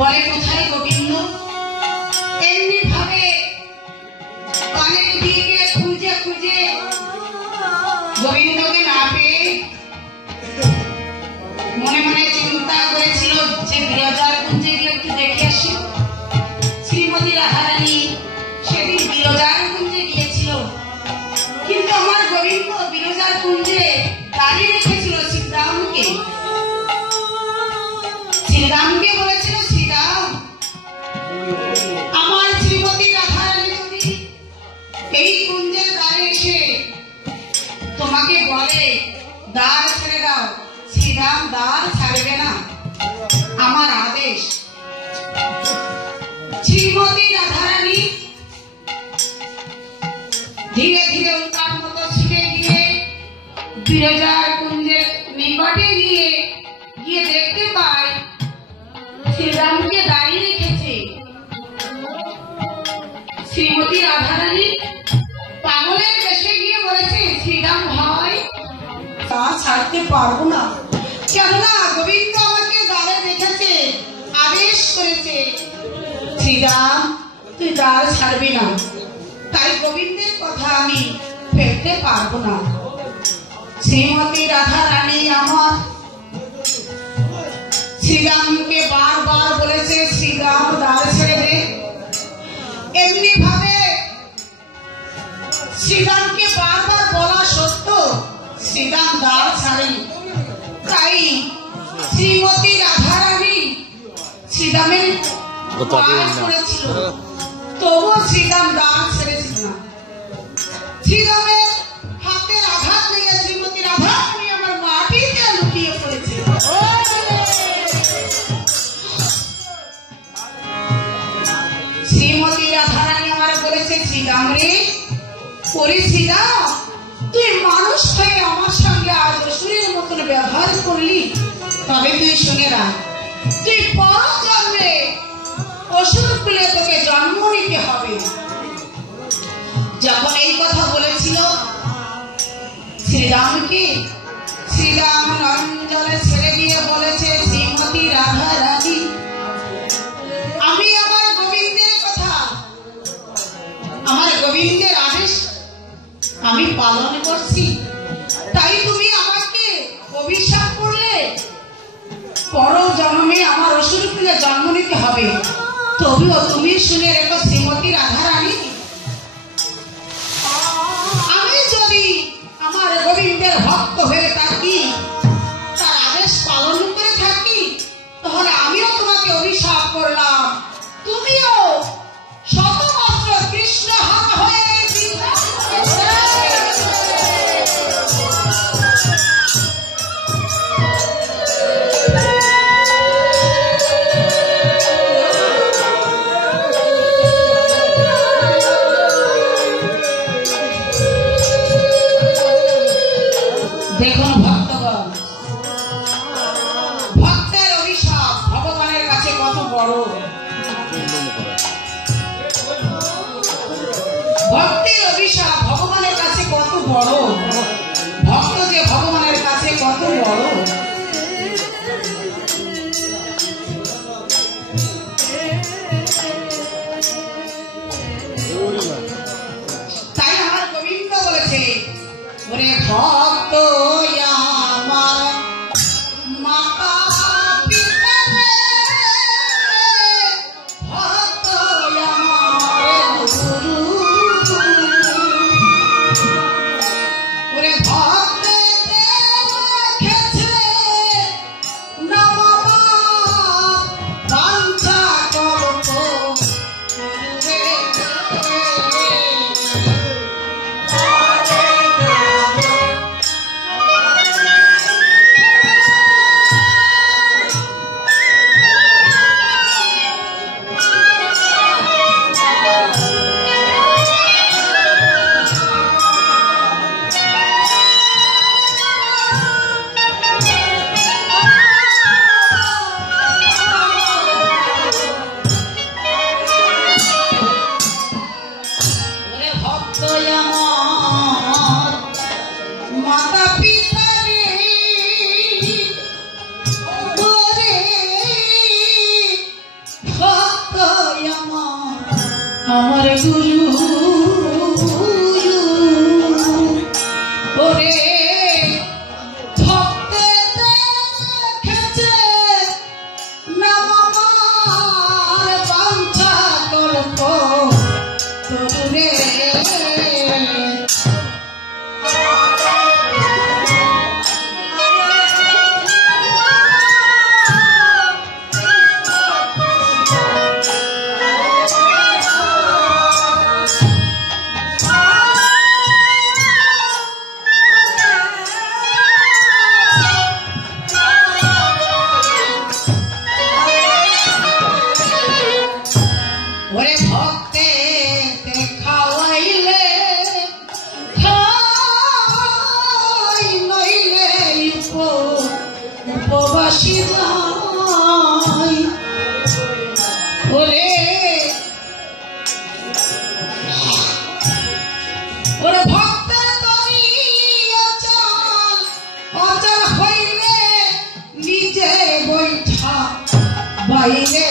বলে কোথায় গোবিন্দ? এমনি ভাবে কানের দিকে খুঁজে খুঁজে গোবিন্দকে না পেয়ে মনে মনে চিন্তা করেছিল যে বিরজার কুঞ্জে গিয়ে একটু দেখে আসি। শ্রীমতী রাধারানী সেদিন বিরজার কুঞ্জে গিয়েছিল, কিন্তু আমার গোবিন্দ বিরজার কুঞ্জে দাঁড়িয়ে রেখেছিল শ্রীরামকে। শ্রীরামকে বলেছিল, শ্রীরাম, আমার শ্রীমতী রাধারানী যদি এই কুঞ্জের দ্বারে এসে তোমাকে বলে দ্বার ছেড়ে দাও, শ্রীরাম দ্বার ছাড়বে না, আমার আদেশ। শ্রীমতী রাধারানী ধীরে ধীরে উল্কার মতো ছুটে গিয়ে বিরজার কুঞ্জের নিকটে গিয়ে দেখতে পায় শ্রীরামকে দাঁড়িয়ে রেখেছে। শ্রীমতী রাধারানী পাগলের বেশে গিয়ে বলেছে, শ্রীরাম ভাই, তা ছাড়তে পারবো না, কেননা গোবিন্দ আমাকে দ্বারে রেখেছে, আদেশ করেছে শ্রীরাম তুই দ্বার ছাড়বি না, তাই গোবিন্দের কথা আমি ফেলতে পারবো না। শ্রীমতী রাধারানী আমার শ্রীরামকে বারবার বলেছে, শ্রীরাম দ্বার ছেড়ে দে। এমনি ভাবে শ্রীরামকে বারবার বলা সত্ত্বেও শ্রীরাম দ্বার ছাড়েনি। তাই শ্রীমতী রাধারানী শ্রীরামের করেছিল, তবুও শ্রীরাম দ্বার ছেড়েছিল না। শ্রীরামের হাতের আঘাত লেগে শ্রীমতী রাধারানী আমার মাটিতে লুকিয়ে পড়েছে। শ্রীমতী রাধারানী আমার বলেছে, শ্রীরাম রে, ওরে শ্রীরাম, তুই মানুষ হয়ে আমার সঙ্গে আজ অসুরের মতন ব্যবহার করলি, তবে তুই শুনে রাখ, তুই পর জন্মে অসুর কুলে তোকে জন্ম নিতে হবে। যখন এই কথা বলেছিল শ্রীরামকে, শ্রীরাম নয়নজলে ছেড়ে দিয়ে বলেছে, শ্রীমতী রাধারানী, আমি আমার গোবিন্দের কথা, আমার গোবিন্দের আদেশ আমি পালন করছি, তাই তুমি আমাকে অভিশাপ করলে পর জন্মে আমার অসুর কুলে জন্ম নিতে হবে। তবুও তুমি শুনে রেখো শ্রীমতী রাধারানী, আমি যদি আমার গোবিন্দের ভক্ত হয়ে থাকি, তার আদেশ পালন করে থাকি, তাহলে আমিও তোমাকে অভিশাপ করলাম, তুমিও শতমাত্র কৃষ্ণ হাত হয়ে দেখুন ভক্তগণ, ভক্তের অভিশাপ ভগবানের কাছে কত বড়। ভক্তের অভিশাপ ভগবানের কাছে কত বড়, ভক্ত যে ভগবানের কাছে কত বড়। তাই আমার গোবিন্দ বলেছে, ওরে ভক্ত আমার মাতা পিতা রে, ভক্ত আমার গুরু, আমার গুরু ওরে ভক্তে দেখেছে নাম আমার বাঞ্ছা কল্প তরুরে উপবাসী যাই ওরে ওরে ভক্তের তরি অচল অচল হইলে নিজে বৈঠা বাইরে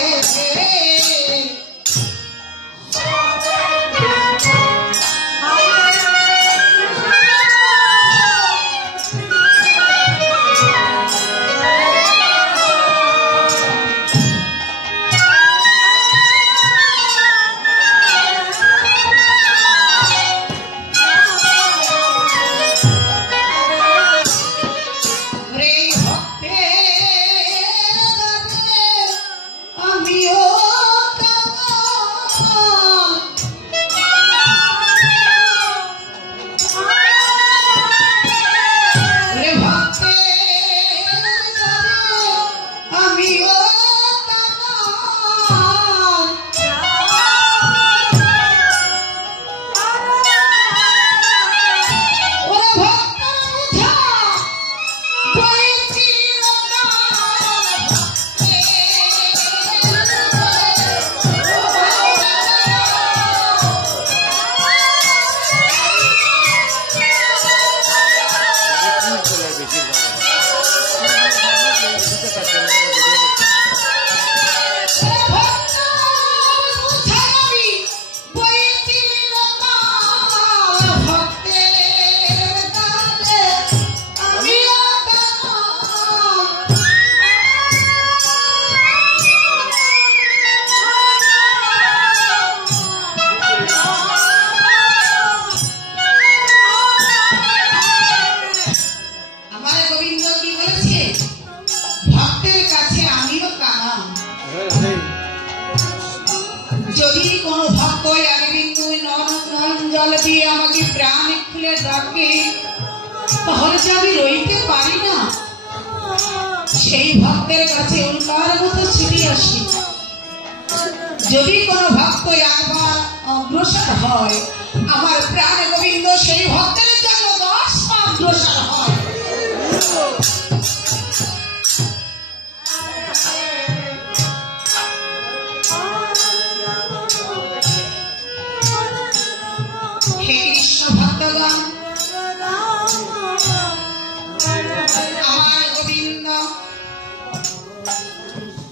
যদি কোনো ভক্ত এক বিন্দু নয়ন জল দিয়ে আমাকে প্রাণ খুলে ডাকে তাহলে যে আমি রইতে পারি না সেই ভক্তের কাছে উল্কার মতো ছিড়ে আসি যদি কোনো ভক্ত একবার অগ্রসর হয় আমার প্রাণ গোবিন্দ সেই ভক্তের জন্য 10 পা অগ্রসর হয় আমার গোবিন্দ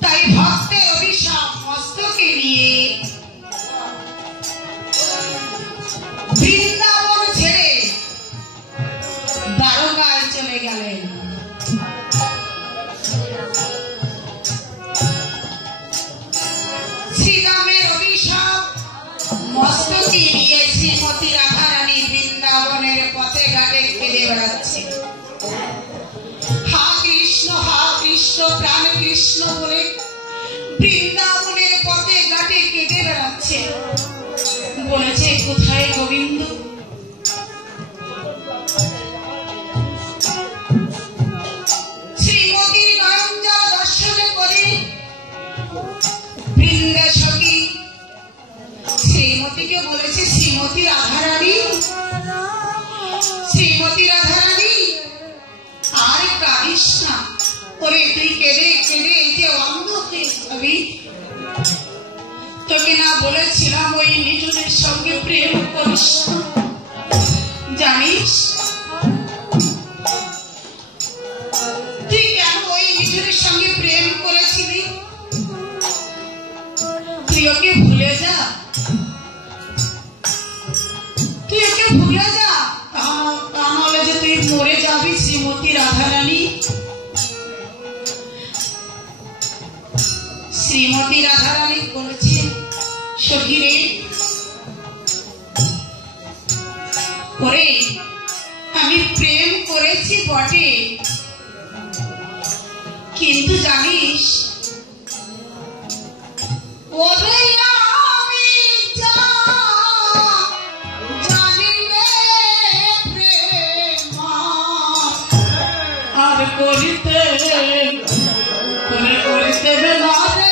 তাই ভক্তের অভিশাপ মস্তকে নিয়ে বৃন্দাবন ছেড়ে দ্বারকায় চলে গেলেন শ্রীরামের অভিশাপ মস্তকে নিয়ে শ্রীমতী রাধারানী বৃন্দাবনের পথে ঘাটে কেঁদে বেড়াচ্ছে হা কৃষ্ণ প্রাণ কৃষ্ণ বলে বৃন্দাবনের পথে ঘাটে কেঁদে বেড়াচ্ছে বলেছে কোথায় গোবিন্দ শ্রীমতীর নয়ন জল দর্শন করে বৃন্দাসখী শ্রীমতীকে বলেছে শ্রীমতী রাধারানী আর কাঁদিস না ওরে তুই কেঁদে কেঁদে এই যে অন্ধ হয়ে যাবি তোকে না বলেছিলাম ওই নিজেদের সঙ্গে প্রেম করিস জানিস তুই কেন ওই নিজেদের সঙ্গে প্রেম করেছিলি তুই ওকে ভুলে যা সখীরে ওরে আমি প্রেম করেছি বটে, কিন্তু জানিস ওরে আমি জানি রে প্রেম আর করিতে করিতে না রে।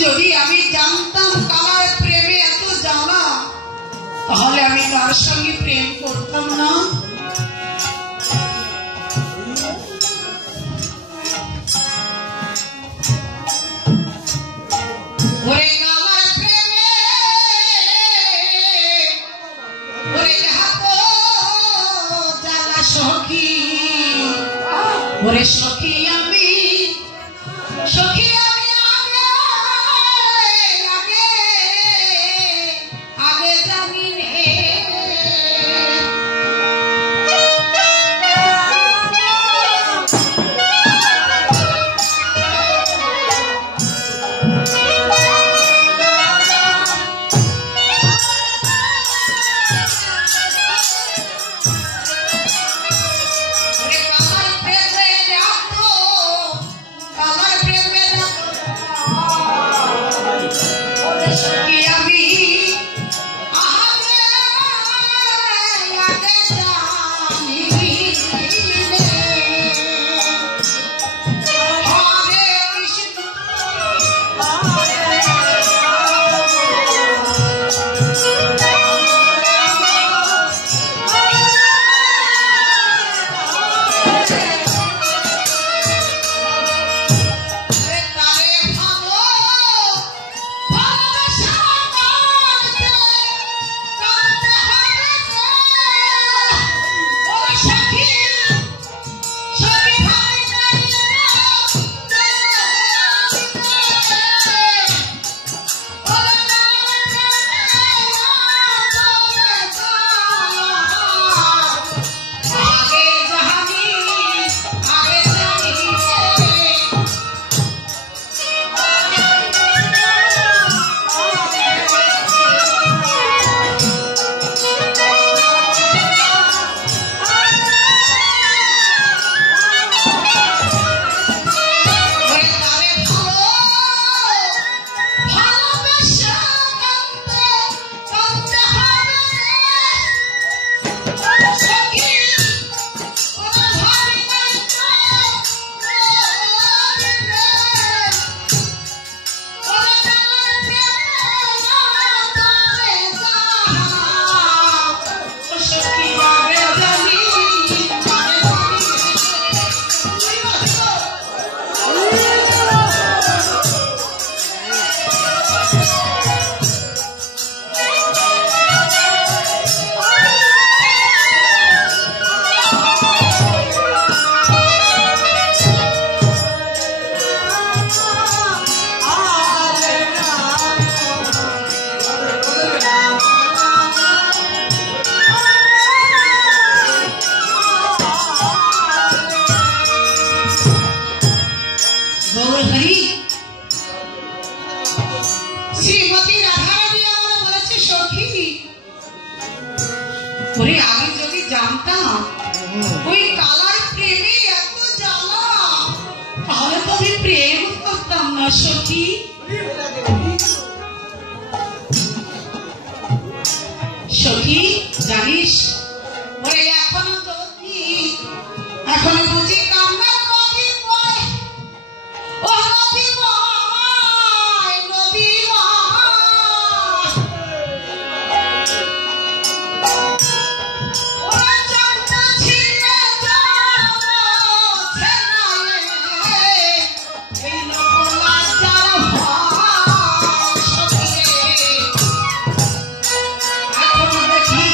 যদি আমি জানতাম কার প্রেমে এত জ্বালা, তাহলে আমি তার সঙ্গে প্রেম করতাম না। ওরে কালার প্রেমে ওরে হাত জ্বালা সখী, ওরে সখী আমি সখী আগে যদি জানতাম ওই কালার প্রেমে এত জ্বালা, তাহলে তো আমি প্রেম করতাম না সখী। সখী জানিস, ওরে এখনো বুঝি কান্নার নদী বয়, ও নদী বয়, নদী বয়। ওরা চাঁদটা ছিঁড়ে যাচ্ছে না রে, এই লোকলাজ্জার ভয় সখী রে। এখন দেখি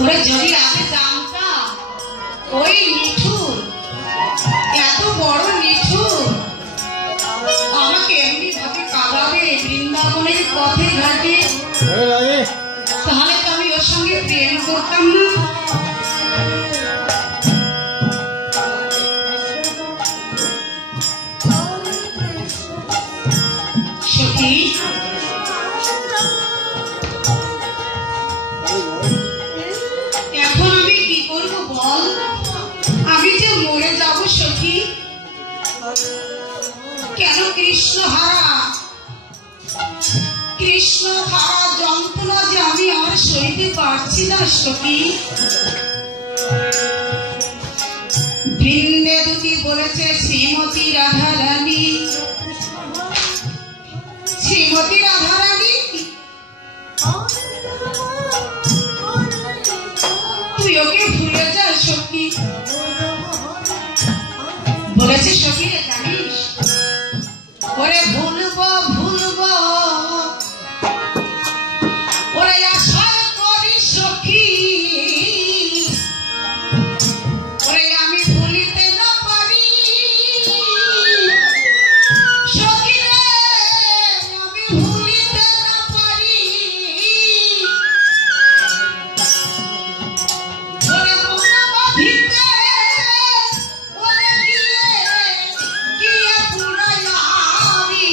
ওরে যদি আগে জানতাম ওই নিঠুর, এত বড় নিঠুর আমাকে এমনি ভাবে কাঁদাবে বৃন্দাবনের পথে ঘাটে, তাহলে তো আমি ওর সঙ্গে প্রেম করতাম না। সখী এখন আমি কি করবো বল, আমি যে মরে যাব সখী। কেন কৃষ্ণ হারা যন্ত্রণা যে আমি আর সইতে পারছি না সখী। বৃন্দে দুটি বলেছে শ্রীমতী রাধারানী, শ্রীমতী রাধারানী তুই ওকে ভুলে যা সখী। বলেছে সখী রে জানিস, ওরে ভুলবো ভুলবো ওরে আশা করি সখী, ওরে আমি ভুলিতে না পারি সখী রে, আমি ভুলিতে না পারি। ওরে মন বাঁধিতে ওরে গিয়ে পুরাইয়া আমি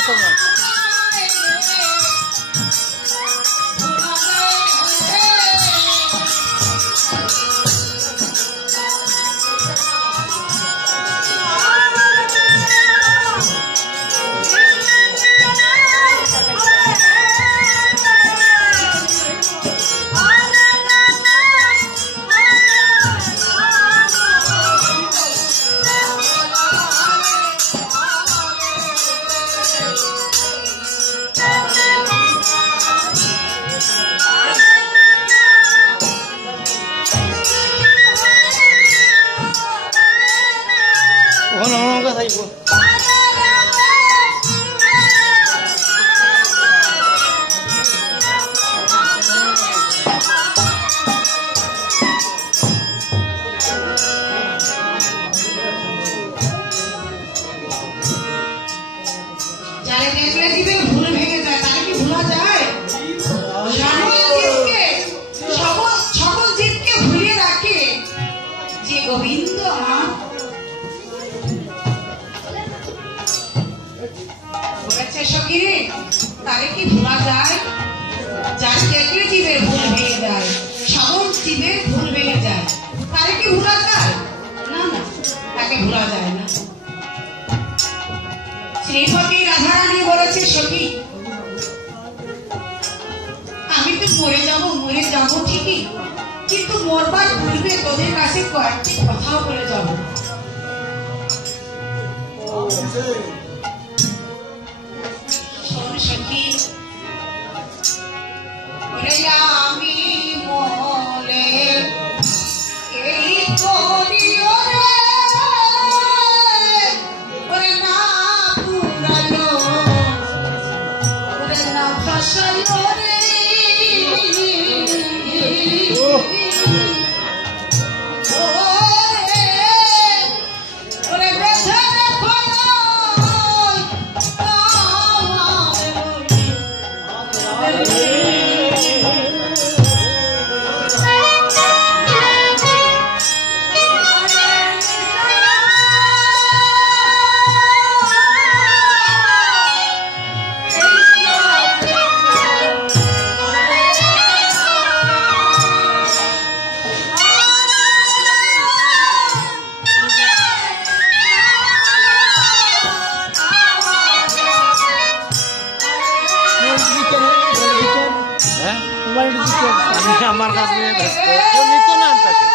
সময় তারে কি ভোলা যায়? যার দেখলে জীবের ভুল ভেঙে যায়, সকল জীবের ভুল ভেঙে যায়, তারে কি ভোলা যায়? না না, তাকে ভোলা যায় না। শ্রীপতি রাধারানী বলেছে, সখী আমি তো মরে যাব ঠিকই, কিন্তু মরবার পূর্বে তোদের কাছে কয়েকটি কথাও বলে যাব। সখী আমি মলে এই করিও রে না পুরালো না ভাষালো রে আমার কাছে ব্যস্ত নিত না তাকে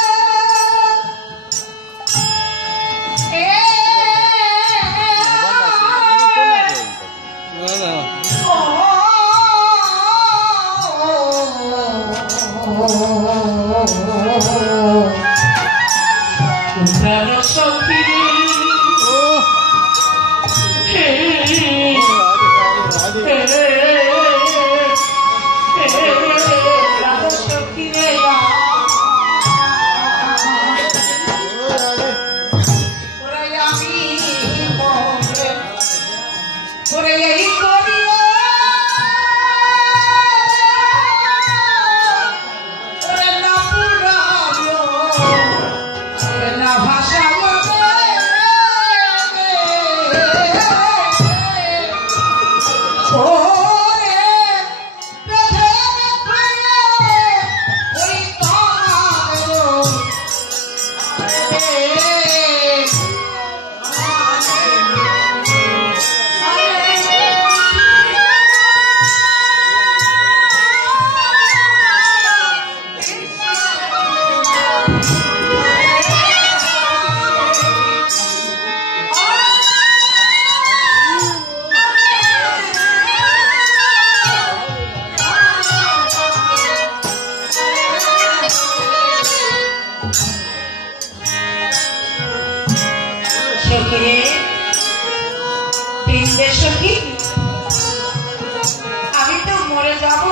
আমি তো মরে যাব,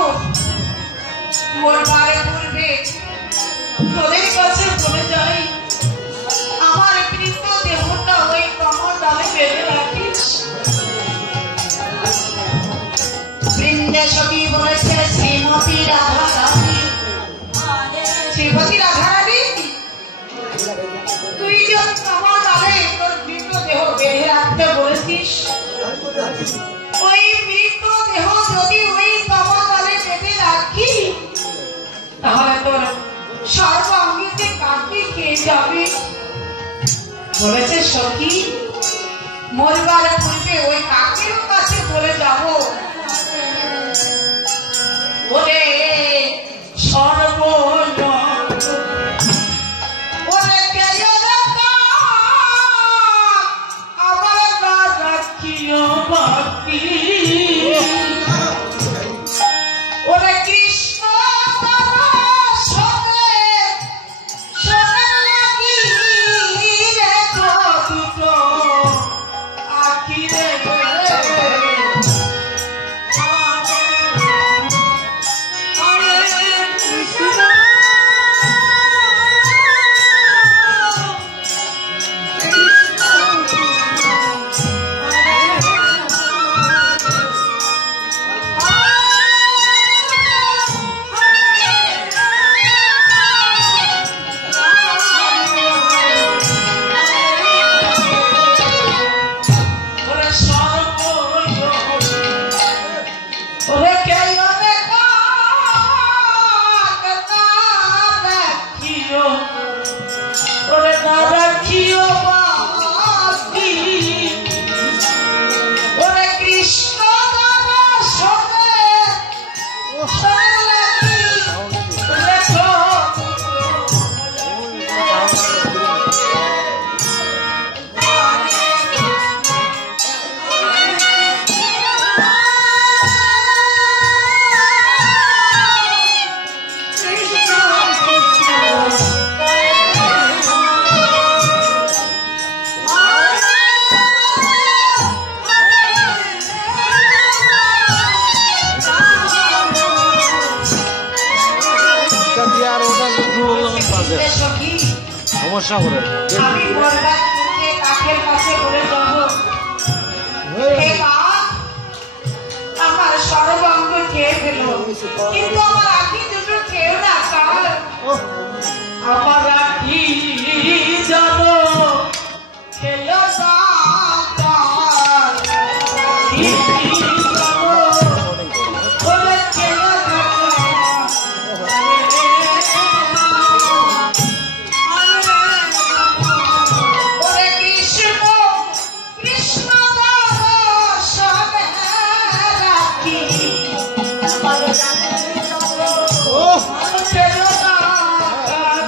মরবার পূর্বে তোদের কাছে বলে যাই আমার কৃত দেহটা ওই কমল ডালে বেঁধে রাখিস। বৃন্দে সখী বলেছে শ্রীমতী রাধারানী, শ্রীমতী রাধারানী তুই যে কমল ডালে তোর কৃত দেহ বেঁধে রাখতে বলেছিস, ওই যাবি? বলেছে সখী মরবার পূর্বে ওই কাকের কাছে বলে যাব, ওরে সর্বজন ওরে কেয়রে আমার গা রাখিও বাকি, ওরে কৃষ্ণ সমস্যা করে আমি বলবার পূর্বে কাকের কাছে বলে যাব, হে কাক আমার সর্বাঙ্গ খেয়ে ফেলো, কিন্তু আমার আখি দুটো খেও না কাক, আমার আখি জানো খেলো না কাক, বলে খেলো না কাক। ওরে কৃষ্ণ কৃষ্ণ দর্শনে রাখি আমার ফেলো না কাক,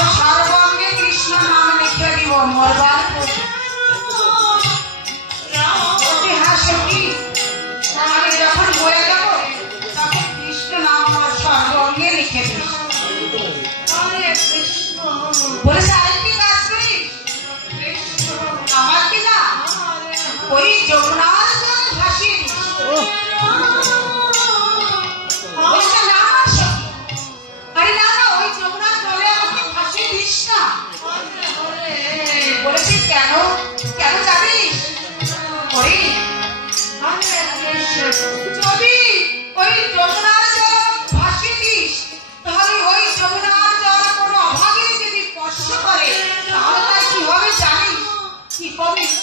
তোর সর্বাঙ্গে কৃষ্ণ নাম লিখে দিব মরবার হাসে কি আমি যখন মরে যাব তখন কৃষ্ণ নাম আমার সর্বাঙ্গে লিখে দিস। বলেছে আরেকটি কাজ করিস আমার কি না ওই যমুনার জল ভাসিয়ে দিস। বলেছে না আরে না না ওই যমুনার জলে আমাকে ভাসিয়ে দিস না। বলেছি কেন কেন জানিস ওই যদি ওই যমুনার জল ভাসিয়ে দিস তাহলে ওই যমুনার জল কোনো অভাবে যদি স্পর্শ করে তাহলে তার কি হবে জানিস কি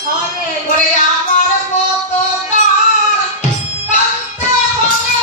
হবে বলে আমার মতো তার কাঁদতে হবে।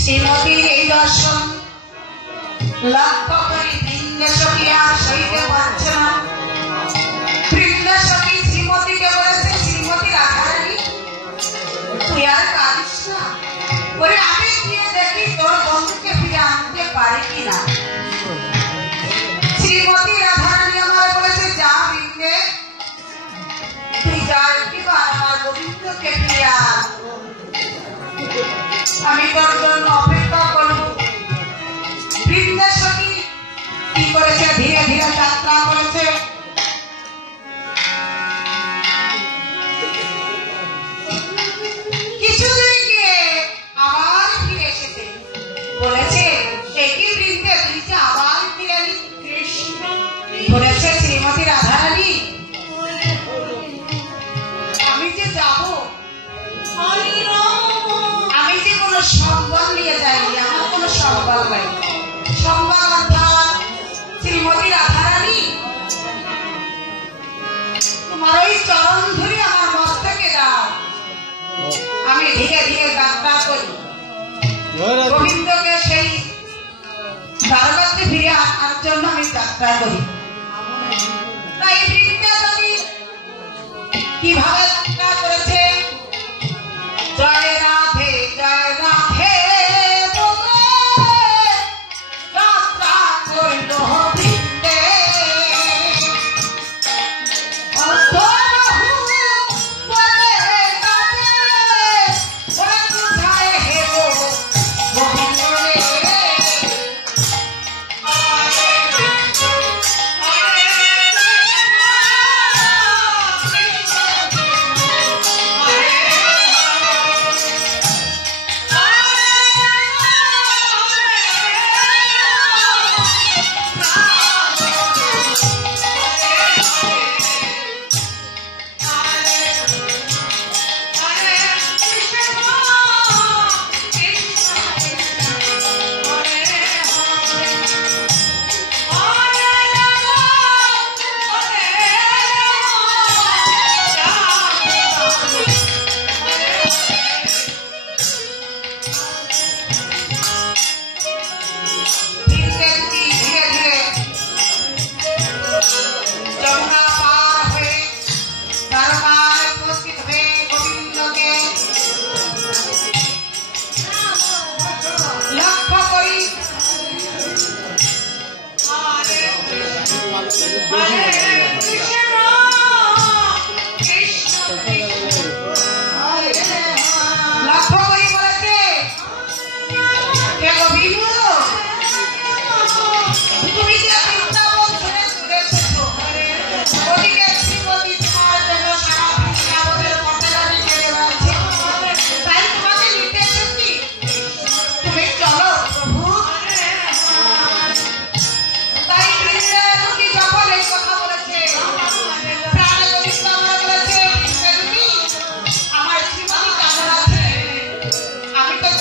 শ্রীমতীর এই দর্শন লক্ষ্য করে বৃন্দাসখী আর সইতে পারছে না। বৃন্দাসখী শ্রীমতীকে বলেছে শ্রীমতী রাধারানী তুই আর কাঁদিস না বলে আমি গিয়ে দেখি তোর বন্ধুকে ফিরে আনতে পারে কিনা। শ্রীমতী রাধারানী আমার বলেছে যা বৃন্দে তুই যা একটিবার আমার গোবিন্দকে ফিরে আন আমি তোর জন্য অপেক্ষা করব। বৃন্দাসখী কি করেছে ধীরে ধীরে যাত্রা করেছে। কিছুদিন গিয়ে আবার ফিরে এসেছে বলেছে একই বৃন্দে তুই যে আবার ফিরে এলি। কৃষ্ণ বলেছে শ্রীমতী রাধারানী আমি যে যাব আমি যে কোনো সম্বল নিয়ে যাইনি আমার কোনো সম্বল নাই। সম্বল অর্থাৎ শ্রীমতী রাধারানী তোমার ওই চরণ ধরে আমার মস্তকে দাও। আমি ধীরে ধীরে যাত্রা করি গোবিন্দকে সেই দ্বারকাতে ফিরে আনার জন্য আমি যাত্রা করি। তাই বৃন্দাবতী কিভাবে যাত্রা করেছে জয় রাধে বলে যাত্রা করল বৃন্দে। কোথায় হেব গোবিন্দ রে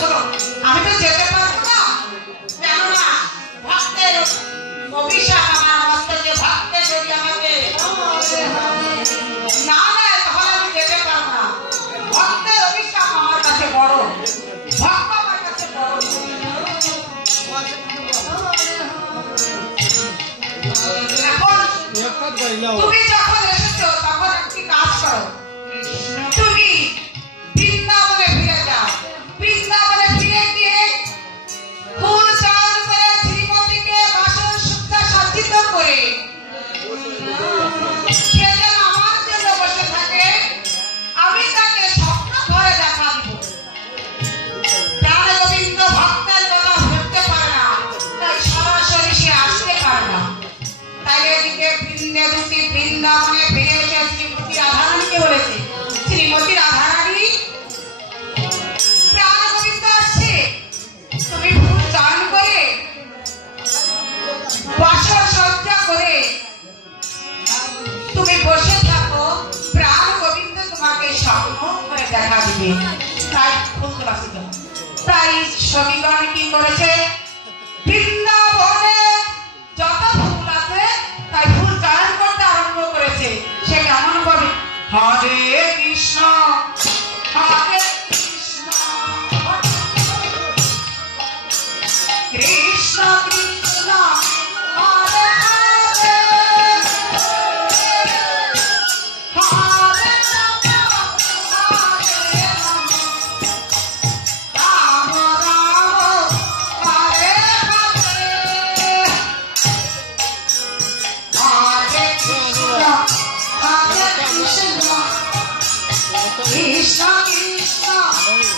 শোনো, আমি তো যেতে পারবো না, কেননা ভক্তের অভিশাপ আমার মস্তকে। ভক্তে যদি আমাকে না দেয় তাহলে আমি যেতে পারবো না। ভক্তের অভিশাপ আমার কাছে বড়, ভক্ত আমার কাছে বড়। এখন তুমি যখন এসেছো তখন একটি কাজ করো, তুমি বৃন্দাবনে ফিরে যাও। বৃন্দাবনে ফিরে গিয়ে ফুল চাল করে শ্রীমতীকে বাসন শুদ্ধা সজ্জিত করে সে যেন আমার জন্য বসে থাকে, আমি তাকে স্বপ্ন ঘরে দেখা দিব। প্রাণ গোবিন্দ ভক্তের কথা ধরতে পারে না, তাই সরাসরি সে আসতে পারে না। তাই এদিকে বৃন্দাবনে ফিরে এসে শ্রীমতী রাধারানীকে বলেছে, শ্রীমতী রাধারানী, প্রাণ গোবিন্দ আসছে, তুমি ফুল চান করে বাসন সজ্জা করে তুমি বসে থাকো, প্রাণ গোবিন্দ তোমাকে স্বপ্ন করে দেখা দিবে। তাই ফুল বাসিত। তাই সখীগণ কি করেছে, বৃন্দাবনে যত ফুল আছে তাই ফুল চায়ন করতে আরম্ভ করেছে। সে কেমন ভাবে, হরে কৃষ্ণ হরে কৃষ্ণ কৃষ্ণ কৃষ্ণ হরে হরে হরে রাম হরে রাম রাম রাম হরে হরে হরে কৃষ্ণ হরে কৃষ্ণ কৃষ্ণ কৃষ্ণ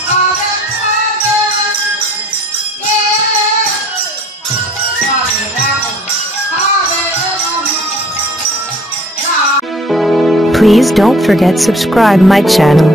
হরে হরে হরে রাম হরে Ram. Please don't forget subscribe my channel.